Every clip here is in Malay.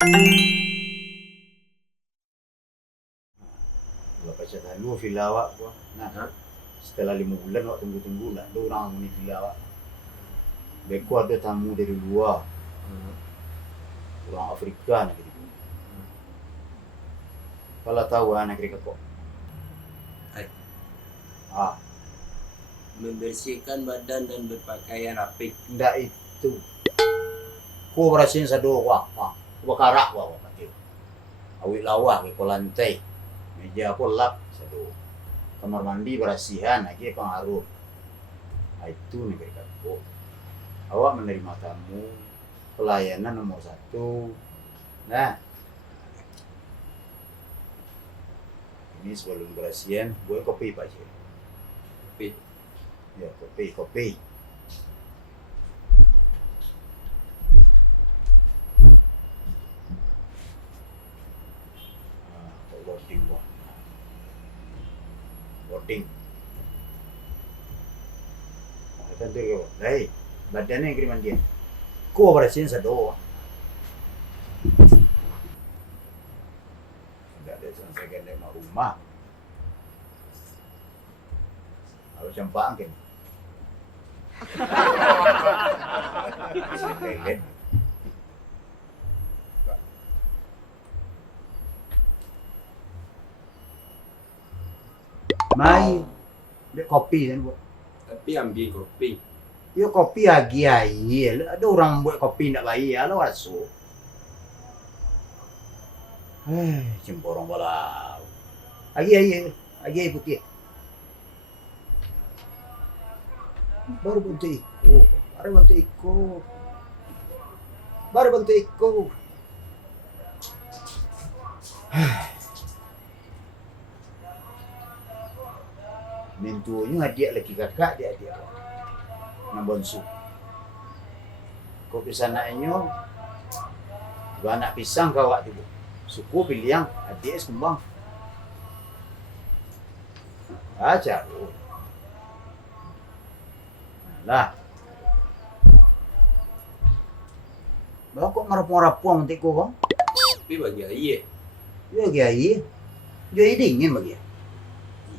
Lepas cakap lu villa awak gua. Nah, setelah 5 bulan awak tunggu-tunggu lah. Ada orang ni villa awak. Beko ada tamu dari luar. Orang Afrika nak gitu. Kalau tahu anak kira kok. Hai. Ah, Membersihkan badan dan berpakaian rapi. ndak itu. Ko bersihin sa do wah. Bakarak wah pati. Awit lawah ke ko lantai. Meja ko lap sa do. Kamar mandi berasihan lagi pengaruh. Nah, itu nih kira kok. Awak menerima tamu, pelayanan nomor 1. Nah, ini sebelum berasihan, gue kopi Pak Cik. Kopi. Ya, kopi. Voting wah. Voting. Tentu ke, hei, badannya kiriman dia. Kau bersihin satu. Tidak ada selesai dari rumah. Harus cempang kan. Lelet. Mai, dia kopi kan buat. Tapi ambil kopi. Yo kopi lagi air. Ada orang buat kopi ndak bayar lo asu. Cemborong balau. Lagi air putih. Baru bantu ikut. Mentunya hadiah lagi kakak dia. Na bonsu. Kau kesana inyo, gua anak pisang kawak tu. Suku piliang, adik sembang. Aja lu. Lah. Bawa kok merapuang-rapuang nanti kau bang? Tapi bagi air. Ya gaya. Jadi dingin bagi.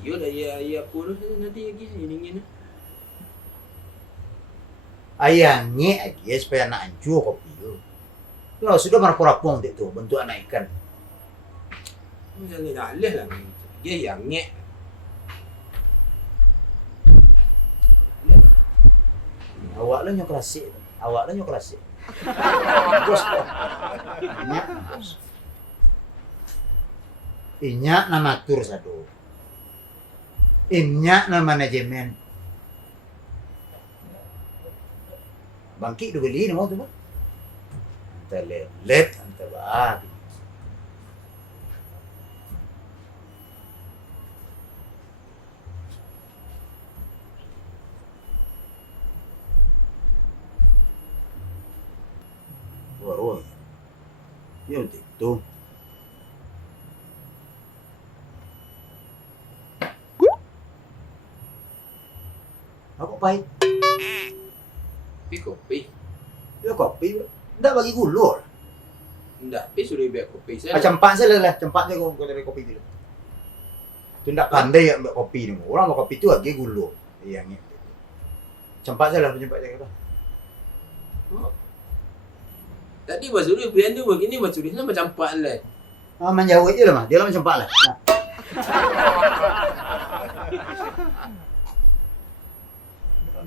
Iya lah air apa tu nanti lagi dingin. Ayangnya aja supaya anak hancur kopi tu. Kalau sudah merapuang-rapuang nanti tu bentuk anak ikan. Jangan alih lah. Dia yang ngek. Awak lah nyok klasik. Bos kok. Inyak bos. Inyak nama tur satu. Inyak nama manajemen. Bangkit tu beli ni mau tu bang. Anta let anta bah. Baru. Ya untuk itu. Aku pahit. Tapi kopi. Ya kopi. Ndak bagi gula. Enggak, tapi sudah biar kopi saya. Campak saya lah. Campak saya kau dari kopi tu. Tu ndak pandai yang buat kopi ni. Orang buat kopi tu lagi gula. Yang ni. Campak saya lah penyempat saya kata. Tadi Basuri pian tu begini Basuri sama campak lah. Menjauh je lah mah. Dia lah macam pak lah.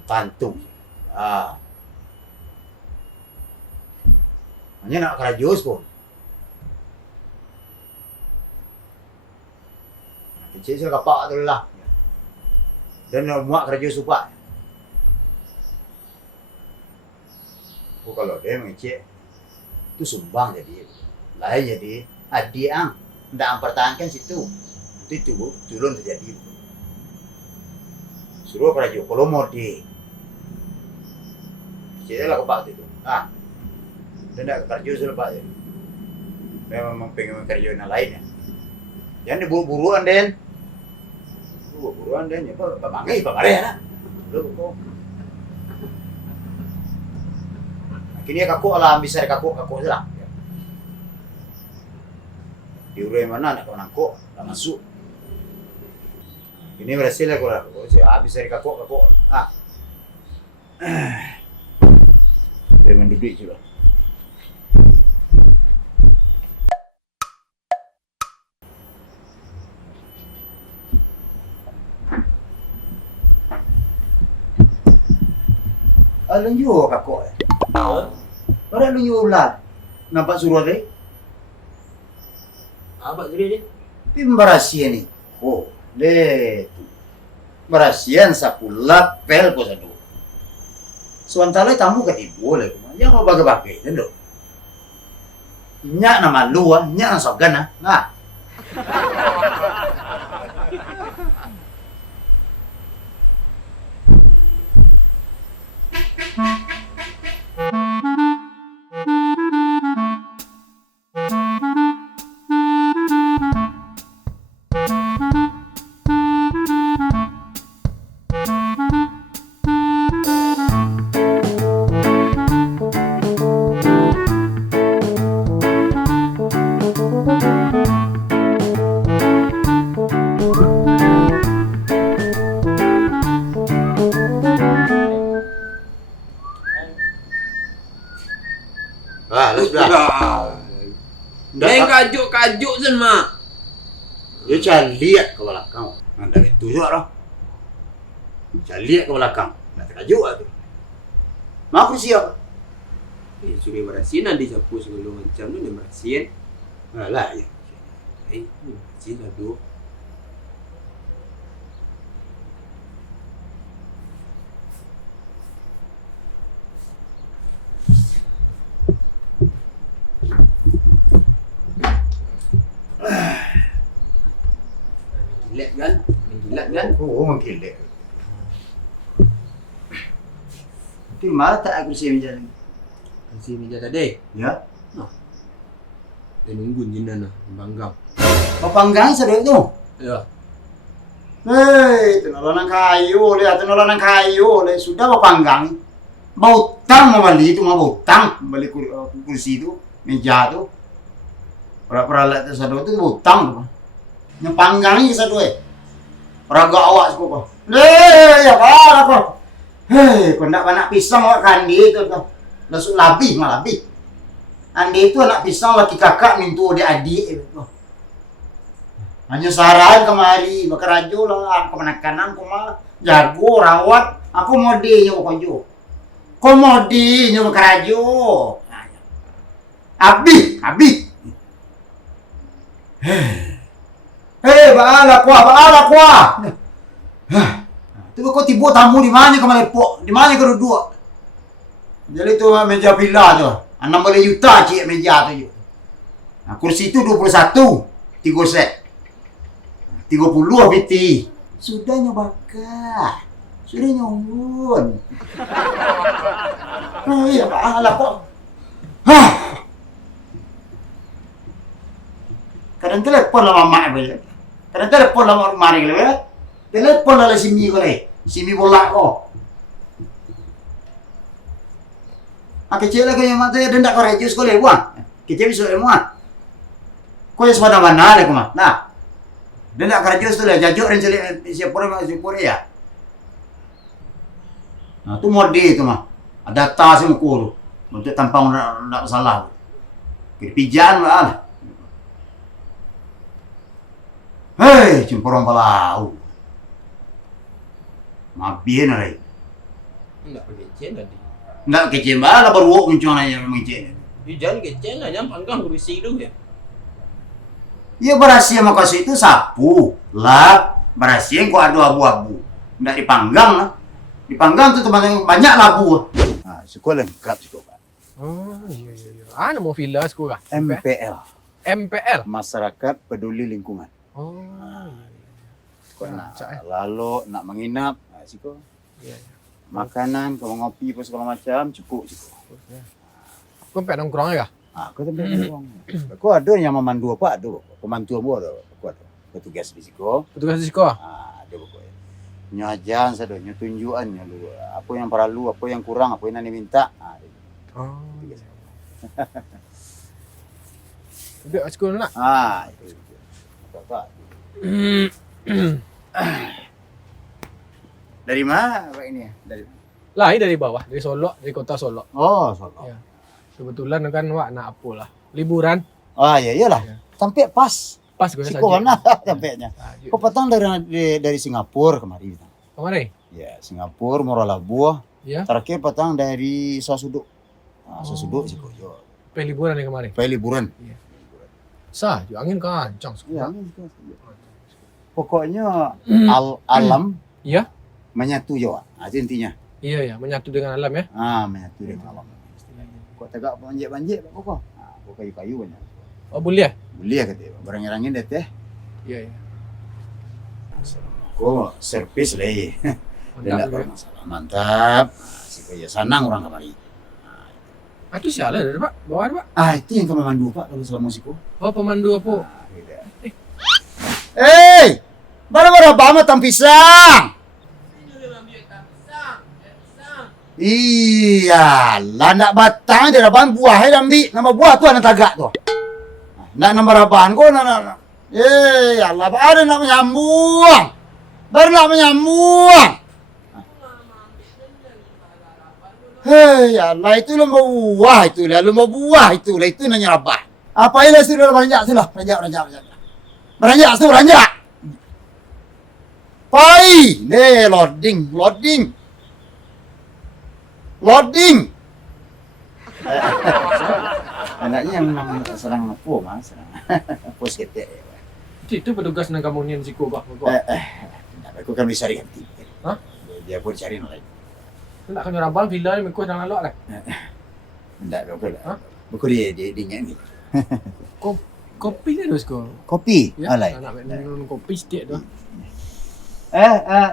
Tantu. Hanya nak kerajus pun. Kecil saya kapak tu lah. Dan nak muak kerajus supak. Kalau dia mengecek, itu sumbang jadi. Lain jadi. Adik tidak mempertahankan situ. Itu turun terjadi. Suruh kerajus. Kalau mau di. Kecil lah kapak tu. Dan nak kerja selepas je. Memang pengen kerja yang lain ya. Jangan diburu-buruan Den. Buru-buruan Den. Ya apa bangai nak. Lu kok. Akhirnya kakak lah bisa kakak salah. Di urai mana nak kau nangkok, nak masuk. Ini berhasil aku lah. Habis dari kakok. Dia menduduk juga. Lunjuk kakok. Pada lunjuk ular. Nampak suruh tadi? Apa jadi dia? Tapi berhasil ni. Oh, le. Berhasil sapu lapel ko satu. Suantala tamu ketibu le. Yang mau bagai-bagai tentu. Nyak nama lu, nyak na sogan nah. Main kajuk-kajuk sen mak. Dia cari lihat ke belakang. Anda itu juga dah. Cari lihat ke belakang. Nak terkajuk lah tu. Mak aku siap. Sudah berhasil nanti sapu segala macam tu dia berhasil. Alah ya. Berhasil lah tu. Menjilat kan? Oh, mengkilat. Tapi malah tak aku bersih meja ni. Bersih meja tadi. Ya? Dia nunggu jinan lah, banggang. Kau panggang sedek tu? Ya. Hei, tenolonan kayu le. Sudah kau panggang. Bau tang membeli itu, bau tang. Beli kursi itu, meja tu. Peralat tu satu tu bau tang. Yang panggang ni satu Raga awak suku kau. Ya apa kau? Hei, kau nak anak pisang awak kandi tu. Masuk labi malah labi. Andi itu anak pisang laki kakak mintu dia adik. Hanya saran kemari, bakarajo lah, kemenakanan kau mah jago rawat. Aku modinya kau jo. Kau modinya bakarajo. Abi. Hei, baala kuah. Tu kau tibu tamu di mana kau melepok? Di mana kau duduk? Jadi tu meja villa tu. 60 juta cik meja tu. Nah, kursi tu 21, 3 set. 30 biti. Sudah nyobaka. Sudah nyongun. Ya baala kok. Kadang telepon lah mamak boleh. Kadang telepon lah mari boleh. Telepon lah simi boleh. Simi bola ko. Kecil lagi yang mata dia ndak korek jus boleh buang. Kecil bisa emuan. Kau yang semana mana le kuma. Nah. Dia ndak korek jus tu le jajuk dan celik siapa ya. Nah, tu mode tu mah. Ada tas yang ukur. Untuk tampang ndak salah. Kepijan lah. Hei, cemporong palau. Mabien lagi. Enggak pakai cen tadi. Nggak kecil malah baru muncul aja mengecil. Jangan kecen lah, jangan panggang kursi tu ya. Ya berhasil makasih itu sapu, lap, berhasil kok ada abu-abu. Nggak dipanggang lah. Dipanggang tuh teman banyak labu. Nah, sekolah lengkap sekolah. Oh iya. Mana mau villa sekolah? MPL. MPL. Masyarakat Peduli Lingkungan. Oh. Kau nak lalu nak menginap, sekolah. Iya. Makanan, kalau ngopi apa segala macam cukup. Kau pengen nongkrong ya? Aku tempat nongkrong. Aku ada yang memandu apa ada. Pembantu aku ada. Aku ada. Petugas di situ. Petugas di sekolah? Ada pokoknya. Nyajan sado, tunjukannya dulu. Apa yang perlu, apa yang kurang, apa yang nani minta. Oh. Duduk kat sekolah nak. Itu. Bapak. Dari mana Pak ini? Lahir dari bawah, dari Solok, dari kota Solok. Oh, Solo. Ya. Kebetulan kan wak nak apa lah. Liburan. Ya iyalah. Ya. Sampai pas. Pas gue Si saja. Kona sampainya. Kau petang dari Singapura kemarin. Kemana? Ya, Singapura, Moralabuh. Ya. Terakhir petang dari Sasuduk. Sasuduk sih yo. Pergi liburan yang kemarin. Pergi liburan. Sah, juga angin kencang. Ya, pokoknya alam Iya. menyatu Jawa. Itu intinya. Iya ya, menyatu dengan alam ya. Menyatu dengan alam. Kok tegak banjir-banjir Pak Koko. Kok kayu-kayu banyak. Oh boleh ya? Boleh kata. Barang-barangin deh teh. Iya ya. Kok servis leh. Mantap. Tidak masalah. Mantap. Si kaya sanang orang kemari. Itu siapa ada Pak? Bawa ada Pak? Itu yang kami mandu Pak kalau selama musiku. Oh pemandu apa? Bara-bara banget tam pisang. Iya, lah nak batang dia rabaan buah dambi. Nama buah tu anak tagak tu. Nak nama rabaan ko nak. Allah, ada nak menyambung. Baru nak menyambung. Allah, itu lomba buah itu lah, lomba buah itu lah, itu nanya rabaan. Apa ini sudah beranjak sudah, beranjak tu beranjak. Pai, loading. Anaknya yang serang apa mas? Serang apa seketek. Itu petugas nang kamu ni siko Pak. Aku kan bisa ganti. Hah? Dia pun cari lain. Nak kau nyerabang villa ni mekos dalam lok lah. Tidak, aku lah. Hah? Buku dia ni. Kopi ni dus ko. Kopi? Ya. Alai. Nak minum kopi sikit tu.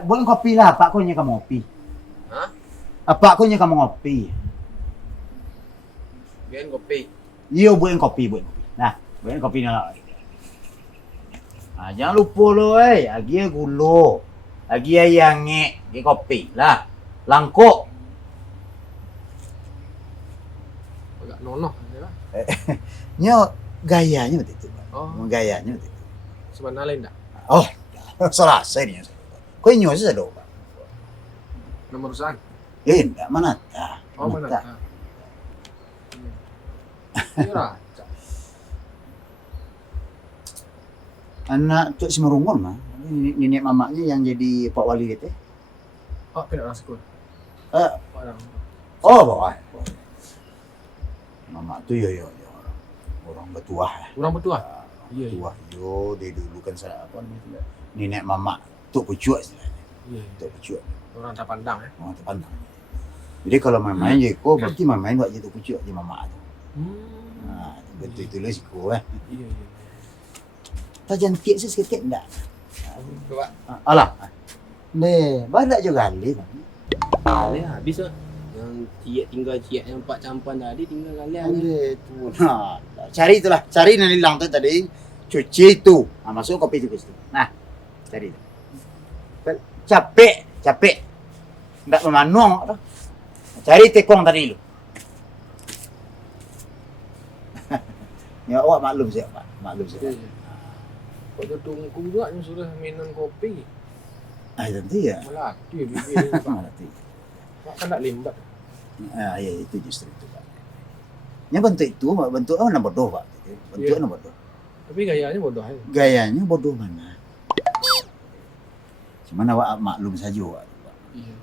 Buat kopi lah. Pak ko nya kamu ngopi. Hah? Pak ko nya kamu ngopi. Biar kopi. Yo buat kopi. Nah, buat kopi ni lah. Jangan lupa lo, agi gula, agi ayam agi kopi lah, langkuk. Agak nonoh. Nyo gayanya betul tu. Oh, Gayanya betul. sebenarnya lain tak? Oh, salah saya ni. Kau nyo saja do. Nomor urusan. Enggak mana ta. Oh, mana tak? Iya. Anak tu si merungun mah. Nenek mamaknya yang jadi Pak Wali kita. Oh, kena orang sekolah. Orang. Bawah. Mamak tu yo orang bertuah. Orang betul ah? Iya. Tuah yo dia dulu kan saya apa namanya? Nenek mamak tu pucuk istilahnya. Iya. Tu pucuk. Orang tak pandang ya. Orang terpandang. Jadi kalau main-main je ko berarti main-main buat je tu pucuk je mamak tu. Betul itu lah siko Iya. Tak jantik sih sikit enggak. Coba. Alah. Banyak juga kali. Boleh habis lah. Yang tinggal yang 4 campuran tadi tinggal kalian. Tu. Cari itulah. Cari yang hilang tu tadi. Cuci tu. Masuk kopi tu ke situ. Nah, cari tu. Capek. Enggak memanung. Cari tekong tadi lu. Ya awak maklum siapa? Kau tunggu juga ni sudah minum kopi. Tentu ya. Melati bibir ni Pak. Melati. Pak kan tak limbat. Ya itu justru itu Pak. Nya bentuk mana bodoh Pak. Bentuknya bodoh. Tapi gayanya bodoh aja. Gayanya bodoh mana? Cuman awak maklum saja Pak. Iya.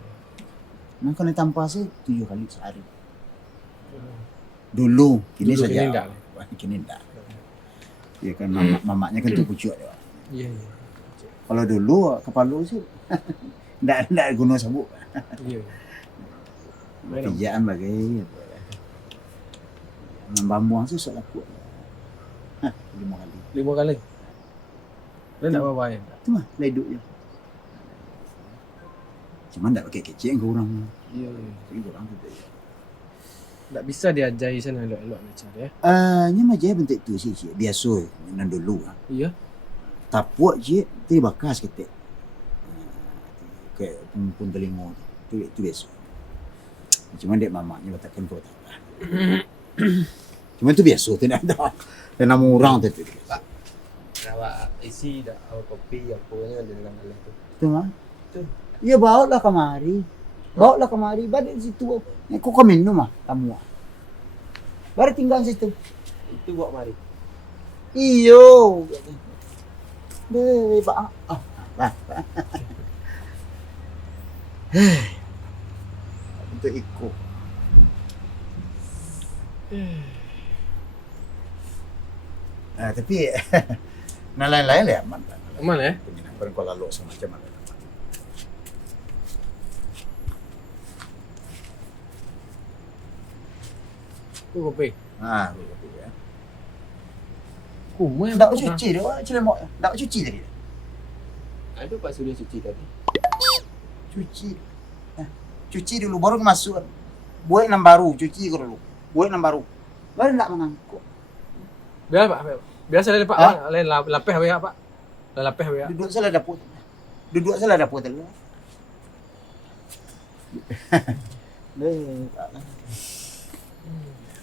Nah kalau tanpa sih 7 kali sehari. Dulu, kini Dulu, saja. kini enggak. Kini enggak. Ya kan mamaknya kan tu pucuk dia. Iya. Kalau dulu kepala sih enggak guna sabuk. Iya. Pijaan bagai apa. Bambuang sih sok laku. 5 kali. 5 kali. Dia tak apa-apa ya. Tu mah leduk je. Cuma enggak pakai kecil yang kurang. Iya. Jadi kurang tu. Tak bisa diajari sana elok-elok macam dia. Nya macam bentuk tu sih biasa nan dulu. Iya. Tapuak je tu bakas ketek. Kayak pun telinga tu. Tu biasa. Cuma dek mamaknya letakkan kau tak. Cuma tu biasa tu nak ada. Dan 6 orang tu. Awak isi dah awak kopi apa ni ada dalam dalam tu. Tu mah. Tu. Ya bawa lah kemari. Bawa lah kemari. Balik situ. Kau minum ah tamu. Baru tinggal situ. Itu buat mari. Iyo. Deh, Pak. Bah. Untuk ikut. Tapi nah lain-lain lah aman. Aman eh? Penginapan Kuala Lumpur sama macam mana? Tu kopi. Ha, betul ya. Kumai Tak cuci dia, celemok. Tak cuci tadi. Ada Pak Surya cuci tadi. Cuci. Cuci dulu baru masuk. Buat yang baru, cuci dulu. Buat yang baru. Baru nak mengangkut. Biasa Pak. Biasa lah Pak. Ha? Lain lapeh habis Pak. Dah lapeh habis. Duduk salah dapur. Duduk salah dapur tu.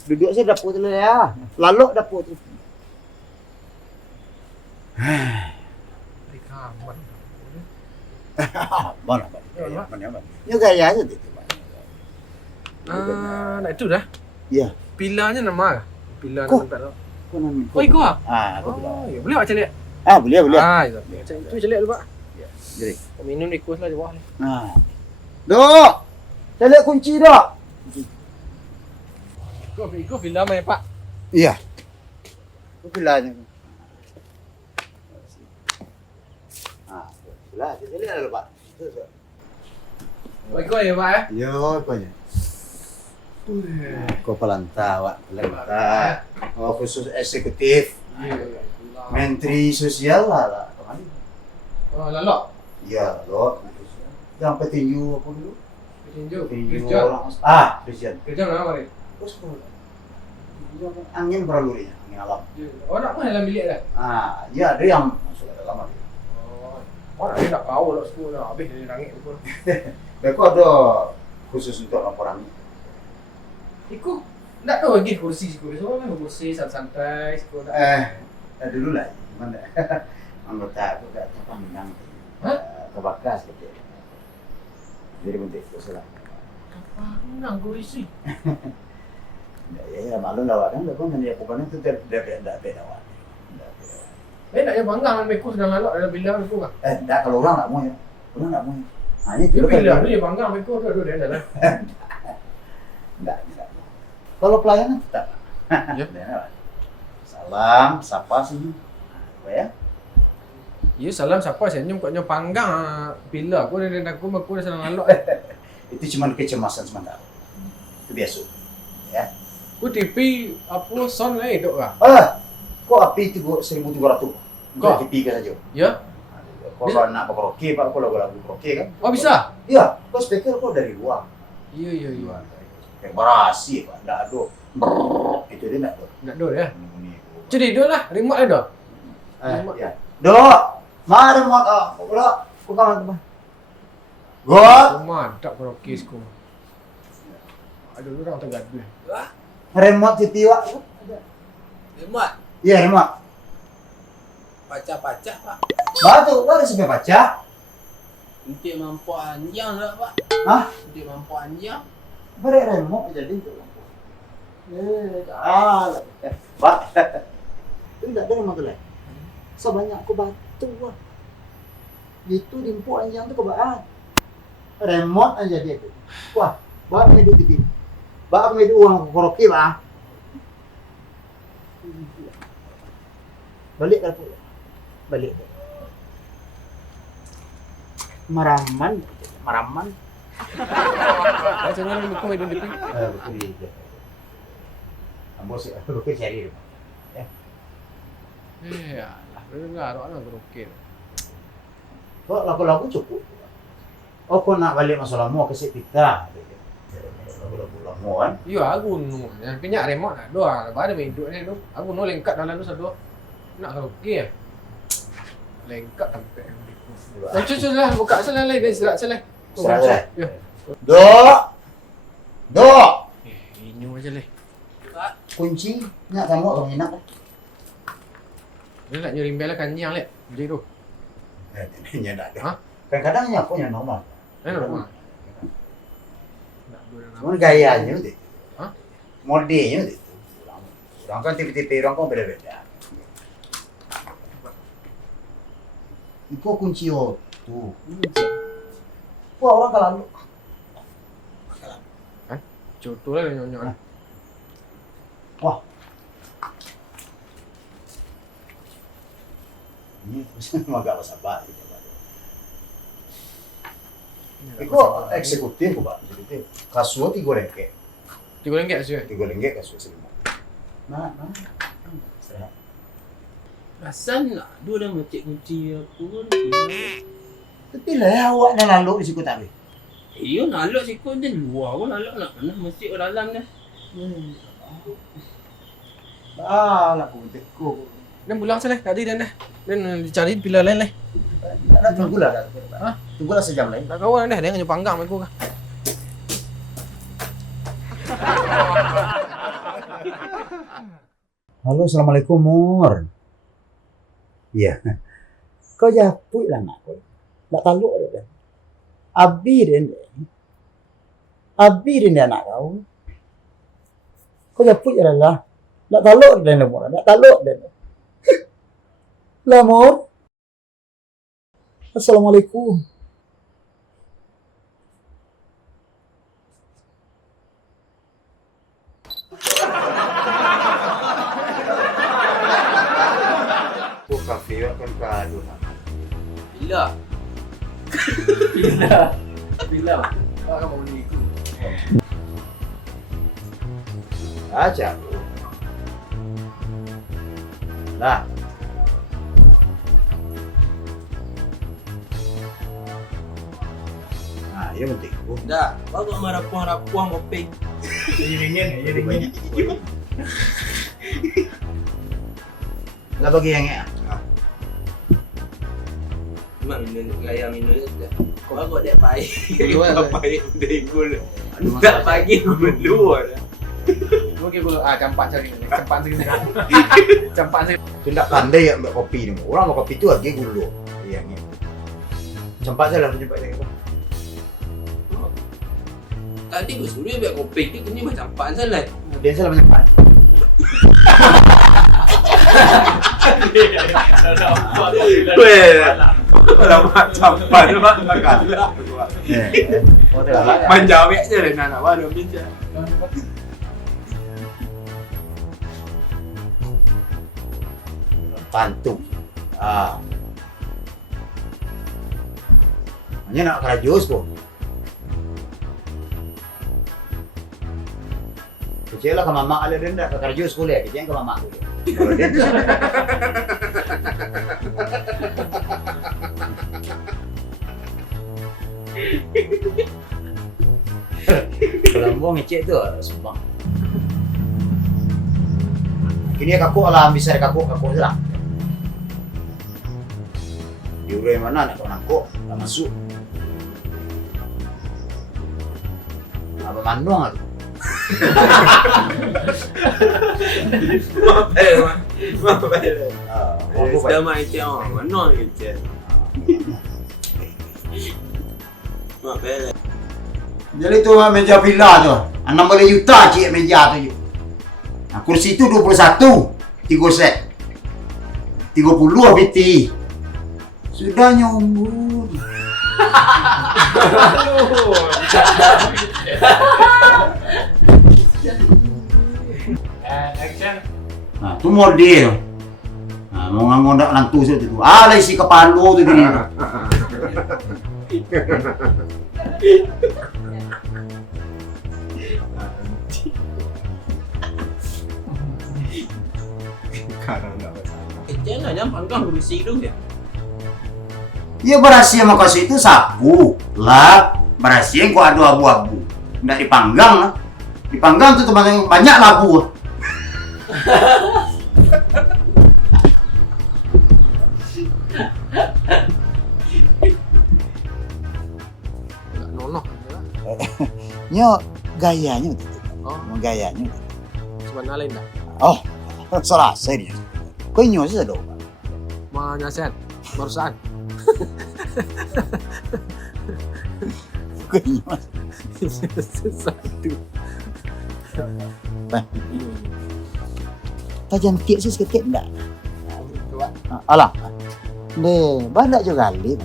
Duduk saya dapur tu ya. Lalu dapur tu. Di kamar. Mana? Ya, Mana? Ni gaya aja tu. Nak itu dah. Ya. Pilarnya nama. Pilar Kok? tempat tu. Kau nak. Oh, ikut ah. Aku Oh, ya. Boleh Pak calik. boleh. Ya. Macam tu calik dulu Pak. Jadi. Kau minum di kos lah di bawah ni. Dok. Cari kunci dok. Ikut pilar main Pak. Iya. Kau pilahnya. Pilah, jadi ada Pak. Ikut ya Pak eh. Yo, apanya? Kau pelantau, Pak. Pelantau. Oh, khusus eksekutif. Menteri Sosial lah. Oh, lalok. Iya, loh. Yang petinju apa dulu? Tinju. Petinju Kerja. orang. Christian. Kerja mana mari? Terus angin beralurnya, angin alam. Oh, nak mana dalam bilik dah? Ya ada yang masuk ke dalam. Oh. Orang ni nak kau nak semua dah. Habis dia nangis pun. Aku ada khusus untuk laporan. Ikut. Tak tahu lagi kursi sikit. So, kan kursi santai sikit. Dulu lah. Mana? Anggota aku tak terpandang. Terbakar sikit. Jadi bentuk itu salah. Pandang kursi. Ya, malu lah kan. Lepas kan dia bukan itu dia tak beda awak. Nak yang bangga dengan Meko sedang lalak dalam bilik tu kan? Tak kalau orang tak mau ya. Orang tak mau. Ini Dia tu bilik ni bangga dengan Meko tu dia dah lah. Enggak. Kalau pelayanan tetap. Ya. Salam, sapa sini. Apa ya? Ya salam siapa senyum katnya panggang bila aku dia aku sedang lalak. Itu cuma kecemasan sementara. Itu biasa. Ya. Aku TV apa sound lain dok ah. Kok api itu 1,300? Kok TV ke saja? Ya. Kalau nak karaoke Pak, kalau lagu karaoke kan? Oh bisa? Iya, kok speaker kok dari luar. Iya. Kayak berasi Pak, enggak ada. Itu dia enggak ada. Nak dok ya. Jadi dok lah, remote ada. Ya. Dok, mari remote Dok, ku kamar tu. God, Mantap karaoke sekolah. Ada orang tergaduh. remote TV Pak. Remote. Iya, remote. Pacah-pacah Pak. Batu, baru sampai baca. Untuk mampu anjang tak Pak? Hah? Untuk mampu anjang. Beri remote jadi itu. Pak. Itu enggak ada remote lain. Sebanyak aku batu Pak. Itu dimpu anjang tu kebaan. Remote aja dia tu. Wah, bawa punya duit TV. Bawa punya duit uang karaoke Pak. Balik ke tu. Balik. Maraman. Macam mana Meko main di TV? Betul. Ambo sih, aku cari. Ya, lah dengar orang karaoke. Kok lagu-lagu cukup. Oh, kau nak balik masalah mau ke kita. Lagu-lagu lama kan? Ya, aku nu. Yang kenyak remote nak doa. Lepas ada main duduk ni tu. Aku nu lengkap dalam tu satu. Nak karaoke ya. Lengkap sampai. Cucu lah, buka salah lain dia istirahat salah. Istirahat. Ya. Dok. Inyo aja leh. Pak. Kunci nak kamu orang enak. Dia nak nyuri bel kenyang lek. Jadi tu. Nya tak ada. Ha? Kadang-kadang nya aku yang normal. Normal. Nak dua Cuma gayanya tu. Hah? Modelnya tu. Orang kan tipe-tipe orang kan beda-beda. Itu kunci tu. Wah, orang kalau Contoh lah nyonyok. wah. Ini agak sabar gitu, Pak. Iku eksekutif Pak. Jadi kasuo 3 ringgit. 3 ringgit saja. 3 ringgit kasuo selima. Nah. Istirahat. Asal nak dua dah macik kunci apa pun. Tapi lah awak dah lalu di situ tak boleh. Iyo nak alok sikut dia luar pun alok nak mana mesti orang dalam dah. Lah aku tekuk. Dan pulang sana tadi dan dah. Dan dicari pilihan lain lah. Nak tunggulah dah. Hah? Tunggulah sejam lain. Tak kawan dah, dia hanya panggang aku kan. Halo, Assalamualaikum Mur. Iya. Kau japuk lah nak kau. Tak taluk dah. Abi dia anak kau. Kau japuk je lah. Tak taluk dia lah Mur. Tak taluk dia. Lah Mur. Assalamualaikum. Aku kafe kan kado nak. Bila? Bila? Tak kamu ni ikut. Aja. Lah. Ah, ya penting. Dah, baru marapuang ngopeng. Jadi banyak. Lah bagi yang ya. Mak minum gaya minum je. Kau baru dek baik. Dua lah. Baik dek gul. Tak pagi gul dua dah. Okey gulu campak cari ni. Campak sini. Campak sini. Tu tak pandai ambil kopi ni. Orang ambil kopi tu lagi gulu. Iya ni. Cepat saja lah cepat saya. Tadi gua suruh dia buat kopeng ni kini macam pan salah. Dia salah banyak pan. Kalau macam pan makan. Oh tak. Manja ambil je lah nak baru bincang. Pantuk. Ah. Hanya nak kerajus pun. Kecil lah ke mamak ada denda ke kerajus kuliah. Kecil ke mamak kuliah. Kalau dia tu. Kalau buang ngecek tu sumpah. Kini kaku lah bisa kaku je lah. Diurai mana nak kau nangkuk, tak masuk. Apa mandong aku? Mabel. Sudah main tiang mana kecil. Mabel. Jadi tu meja villa tu, 60 juta cik meja tu. Nah, kursi tu 21, 3 set. 30 BT. Sudah nyombur. Action. Nah, tu model. Nah, mau ngondak lantu situ tu. Ah, lah isi kepala tu gini. Kecil lah jangan panggang kursi tu ya. Ya berhasil mau kasih itu sapu. Lah, berhasil kok ada abu-abu. Nggak dipanggang lah. Dipanggang tu teman banyak labu. Nono. Nyo gayanya tu. Oh, Gayanya. sebenarnya lain dah. Oh, salah saya dia. Kau nyo saja dong. menyelesaikan perusahaan. Bukannya mas. Sesuatu. Tajan tiak sih sikit enggak? Coba. Alah. Deh, banyak juga kali.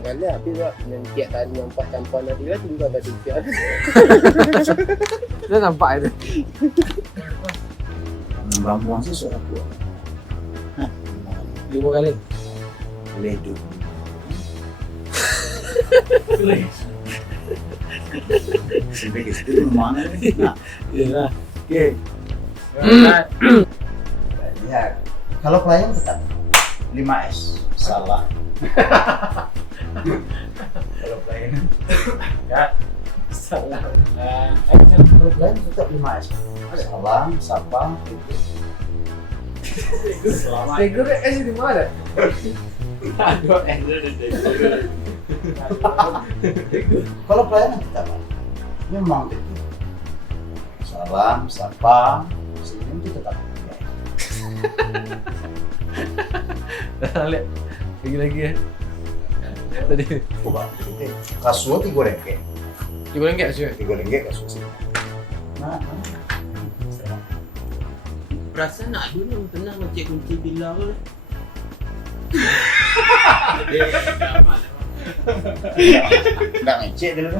Galah habis lah. Yang tiap tadi nampak campuran tadi lah tinggal tadi tiap. Dia nampak itu. Rambuan sih suara kuat. 5 kali. Ledu. Sampai ke situ mana nih? Nah, Iyalah. oke. Ya, kalau pelayan tetap 5S. Salah. Kalau pelayanan Salah. kalau pelayan tetap 5S. Salam, sapa, itu. Tegur S di mana? Kalau pelayanan tetap memang itu. Salam, sapa, senyum itu tetap. Lihat. Lagi ya. Tadi Coba, kasual 3 ringgit. RM3 sih. 3 ringgit kasual sih. Nah, Perasaan nak dulu pernah ngecek kunci bila ke. enggak ngecek dulu.